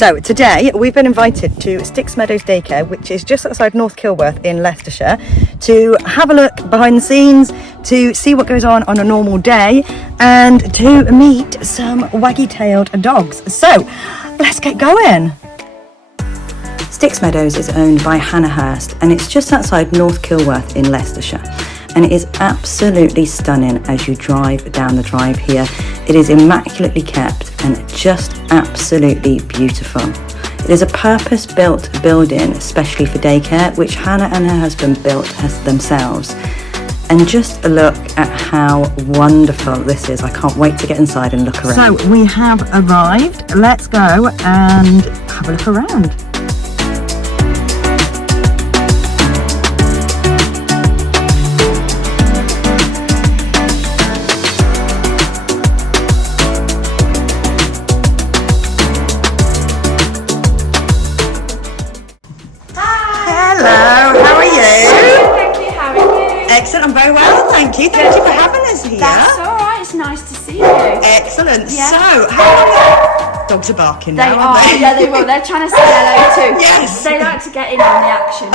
So today we've been invited to Sticks Meadows Daycare, which is just outside North Kilworth in Leicestershire, to have a look behind the scenes, to see what goes on a normal day, and to meet some waggy-tailed dogs. So let's get going. Sticks Meadows is owned by Hannah Hurst, and it's just outside North Kilworth in Leicestershire. And it is absolutely stunning as you drive down the drive here. It is immaculately kept and just absolutely beautiful. It is a purpose-built building especially for daycare, which Hannah and her husband built themselves. And just a look at how wonderful this is. I can't wait to get inside and look around. So we have arrived. Let's go and have a look around. Hello, how are you? Thank you, how are you? Excellent, I'm very well, thank you. Thank you for having us here. That's alright, it's nice to see you. Excellent. Yeah. So, how dogs are barking They now, are, aren't they? yeah, they will. They're trying to say hello too. Yes. They like to get in on the action.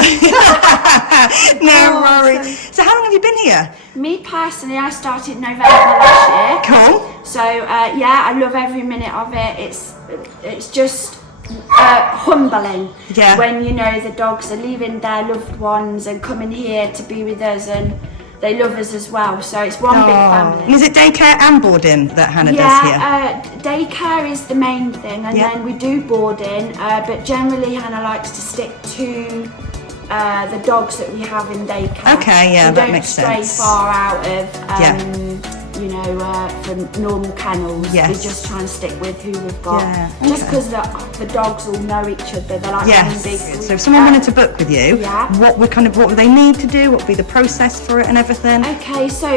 No worries. So, how long have you been here? Me personally, I started November last year. Cool. So, yeah, I love every minute of it. It's just humbling when you know the dogs are leaving their loved ones and coming here to be with us, and they love us as well, so it's one big family. And is it daycare and boarding that Hannah does here? Daycare is the main thing, and then we do boarding, but generally Hannah likes to stick to the dogs that we have in daycare. Okay, yeah, that makes sense. We don't stray far out of you know, from normal kennels. Yes. We just try and stick with who we've got. Yeah, just because the dogs all know each other. They're like one big group. So if someone wanted to book with you, what would they need to do? What would be the process for it and everything? Okay, so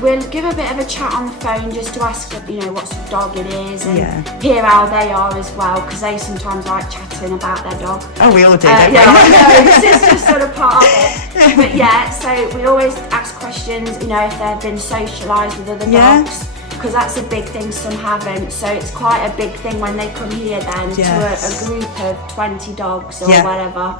we'll give a bit of a chat on the phone just to ask, you know, what sort of dog it is and hear how they are as well, because they sometimes like chatting about their dog. Oh, we all do, don't we? Yeah, I know, this is just sort of part of it. But yeah, so we always ask questions, you know, if they've been socialised with other dogs, because that's a big thing, some haven't, so it's quite a big thing when they come here then to a group of 20 dogs or whatever,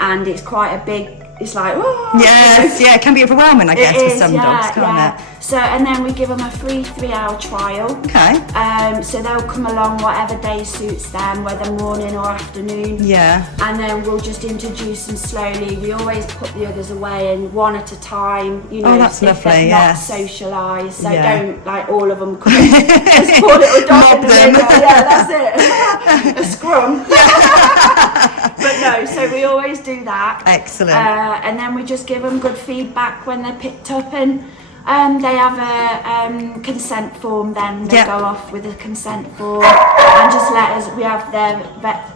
and it's quite a big, it's like, oh, it can be overwhelming, I guess, for some dogs, can't it? So, and then we give them a free 3-hour trial. Okay. So they'll come along whatever day suits them, whether morning or afternoon. Yeah. And then we'll just introduce them slowly. We always put the others away, and one at a time, you know, that's if lovely, they're not socialised. So don't, like, all of them come in. This poor little dog in the middle. Yeah, that's it. A scrum. But no, so we always do that. Excellent. And then we just give them good feedback when they're picked up, and they have a consent form. Then they go off with a consent form and just let us. We have their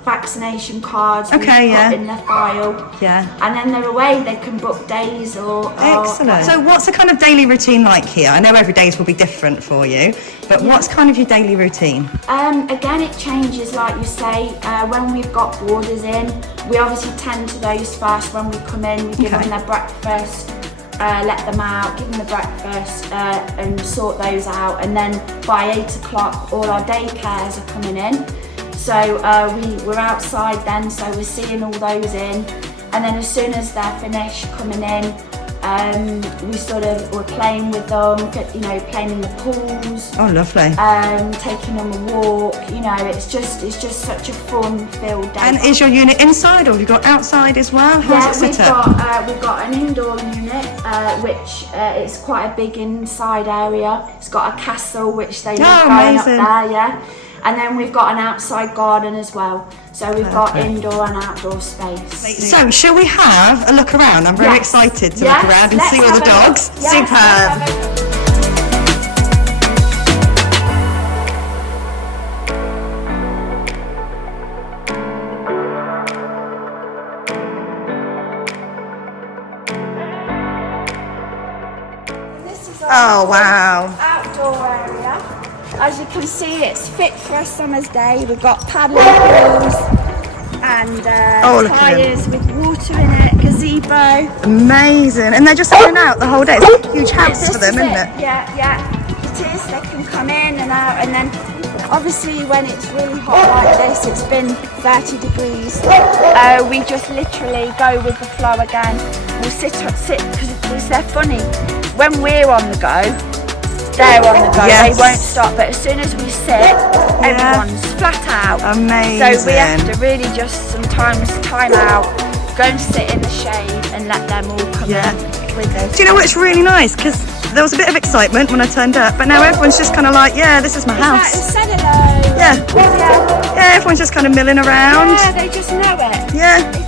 vaccination cards. Put in their file. Yeah. And then they're away. They can book days or. Excellent. So what's the kind of daily routine like here? I know every day's will be different for you, but what's kind of your daily routine? Again, it changes, like you say. When we've got boarders in, we obviously tend to those first when we come in. We give them their breakfast. Let them out, give them the breakfast and sort those out, and then by 8 o'clock all our daycares are coming in, so we're outside then, so we're seeing all those in, and then as soon as they're finished coming in, we're playing with them, you know, playing in the pools. Oh, lovely. Taking them a walk, you know, it's just such a fun-filled day. And is your unit inside, or have you got outside as well? How's it set up? We've got an indoor unit, which is quite a big inside area. It's got a castle, which they love going up there, and then we've got an outside garden as well. So we've got indoor and outdoor space. So shall we have a look around? I'm very excited to look around and see all the dogs. Superb. Oh wow. Outdoor area. As you can see, it's fit for a summer's day. We've got paddling pools and tyres with water in it, gazebo. Amazing. And they're just hanging out the whole day. It's a huge house for them, isn't it? Yeah, it is. They can come in and out, and then obviously when it's really hot like this, it's been 30 degrees, we just literally go with the flow again. We'll sit because they're funny. When we're on the go, they're on the go. Yes. They won't stop, but as soon as we sit, everyone's flat out. Amazing. So we have to really just sometimes time out, go and sit in the shade and let them all come in with us. Do you know what's really nice? Because there was a bit of excitement when I turned up, but now everyone's just kind of like, yeah, this is my house. Said hello. Yeah, everyone's just kind of milling around. Yeah, they just know it. Yeah.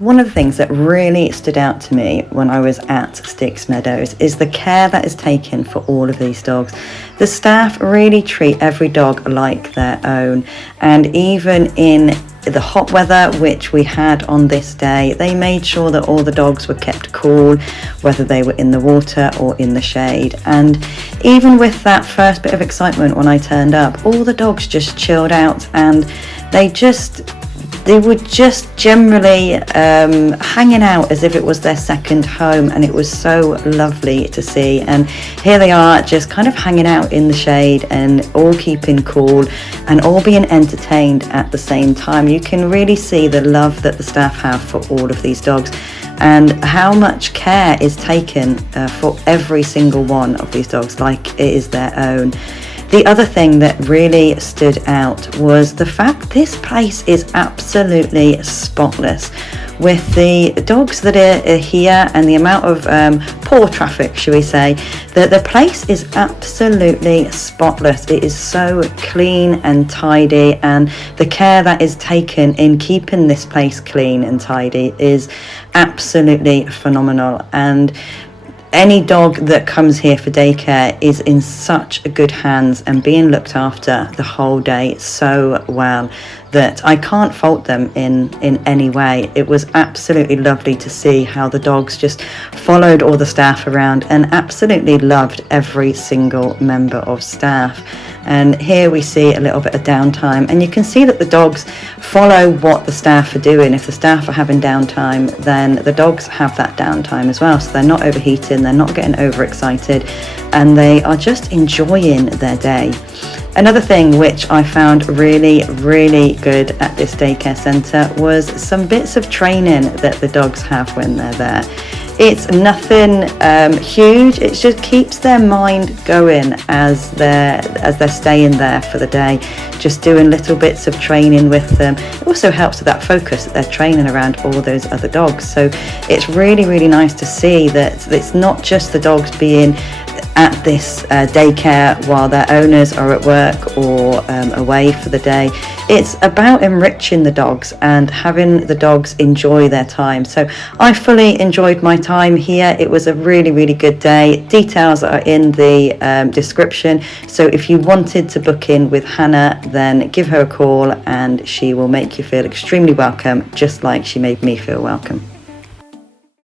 One of the things that really stood out to me when I was at Sticks Meadows is the care that is taken for all of these dogs. The staff really treat every dog like their own, and even in the hot weather which we had on this day, they made sure that all the dogs were kept cool, whether they were in the water or in the shade. And even with that first bit of excitement when I turned up, all the dogs just chilled out, and they were just generally hanging out as if it was their second home, and it was so lovely to see. And here they are just kind of hanging out in the shade and all keeping cool and all being entertained at the same time. You can really see the love that the staff have for all of these dogs and how much care is taken for every single one of these dogs like it is their own. The other thing that really stood out was the fact this place is absolutely spotless. With the dogs that are here and the amount of poor traffic, shall we say, the place is absolutely spotless. It is so clean and tidy, and the care that is taken in keeping this place clean and tidy is absolutely phenomenal. And any dog that comes here for daycare is in such good hands and being looked after the whole day so well that I can't fault them in any way. It was absolutely lovely to see how the dogs just followed all the staff around and absolutely loved every single member of staff. And here we see a little bit of downtime, and you can see that the dogs follow what the staff are doing. If the staff are having downtime, then the dogs have that downtime as well, so they're not overheating, they're not getting overexcited, and they are just enjoying their day. Another thing which I found really, really good at this daycare centre was some bits of training that the dogs have when they're there. It's nothing huge, it just keeps their mind going as they're staying there for the day, just doing little bits of training with them. It also helps with that focus that they're training around all those other dogs. So it's really, really nice to see that it's not just the dogs being at this daycare while their owners are at work or away for the day. It's about enriching the dogs and having the dogs enjoy their time. So I fully enjoyed my time here. It was a really, really good day. Details are in the description. So if you wanted to book in with Hannah, then give her a call and she will make you feel extremely welcome, just like she made me feel welcome.